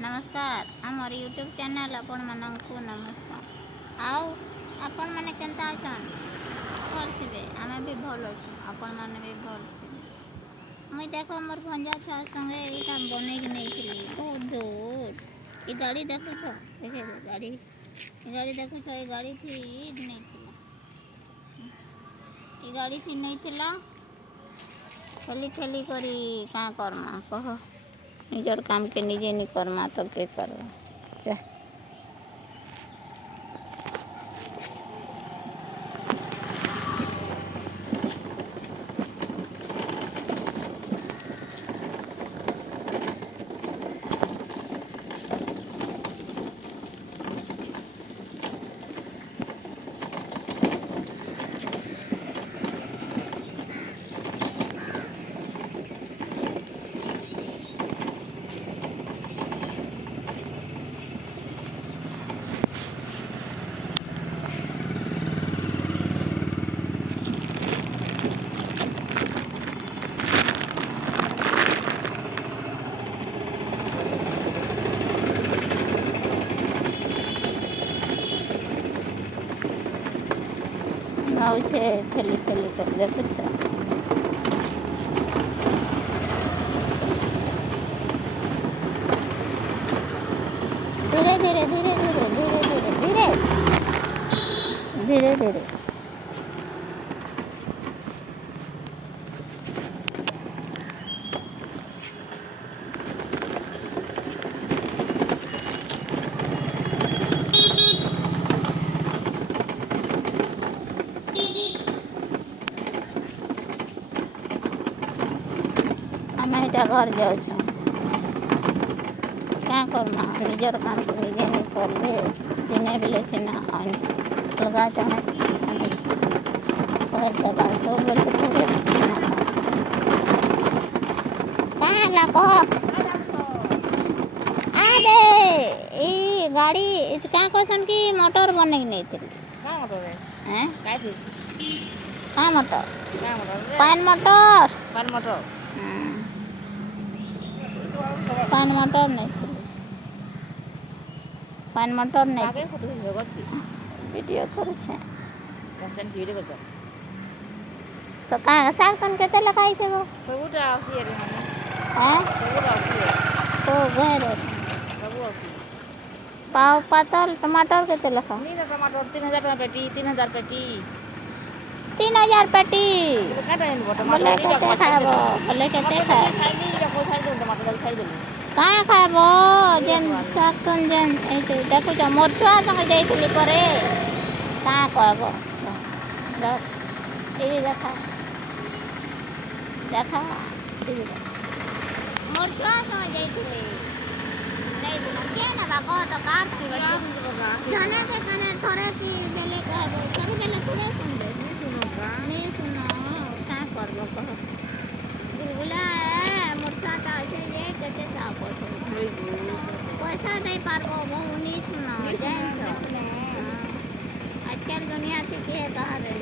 नमस्कार आमर YouTube channel आपण मानक नमस्कार। आउ आपण माने केनता अछन? भल थिबे आमे भी भल अछु। आपण माने भी भल थिबे। मुई देखो मोर भंजा छुआ संगे एटा बने के नहीं थिली बहुत दूर। ई गाड़ी देखो छ देखे गाड़ी देखो छ ई गाड़ी थी नहीं थिला। ई गाड़ी थी नहीं थिला। ठेली ठेली करी का करमा कह निजर काम के निजे नहीं करमा तो के करवा चा से ठेली ठेली कर देखो छ धीरे धीरे धीरे धीरे धीरे धीरे धीरे धीरे धीरे हमें इटा घर जाऊ क्या करना निजर काम तो निजे नहीं करले दिने बेले सिना लगा चाहे दबा सब बेले थोड़े कहाँ ला कह आ दे ई गाड़ी क्या कहसन कि मोटर बने की नहीं थी कहाँ मोटर है? हैं काय थी? कहाँ मोटर कहाँ मोटर है? पान मोटर पान मोटर। पान मोटर नहीं थी पान मोटर नहीं आगे फोटो खींच रहा थी। वीडियो करू छे कैसे वीडियो करता? सका साग तन केते लगाई छे गो सब उठा आसी है रे हमें। हैं सब उठा आसी है। तो घर सब आसी। पाव पातल टमाटर केते लखा नहीं ना टमाटर 3000 पेटी 3000 पेटी। 3000 पेटी तो काटा है वो बोले टमाटर केते खाबो बोले केते खाए खाई नहीं रखो खाई दो टमाटर खाई दो। कहाँ खाबो जेन साग तन जेन ऐसे देखो छ मोर छुआ संगे जाइतली परे कहाँ कहबो ए देखा देखा मोर छुआ संगे जाइतली नहीं के ना बाबा तो काट की जाने से कने थोड़े की बेले कहबो थोड़े बेले थोड़े सुन दे नहीं सुनो क्या करबो कह बुलबुला मोरसाटा আছে যে কেতে চাপ পয়সা দেই পারবো বহু নি শুনো জানছো আজকাল দুনিয়া থেকে কাহারে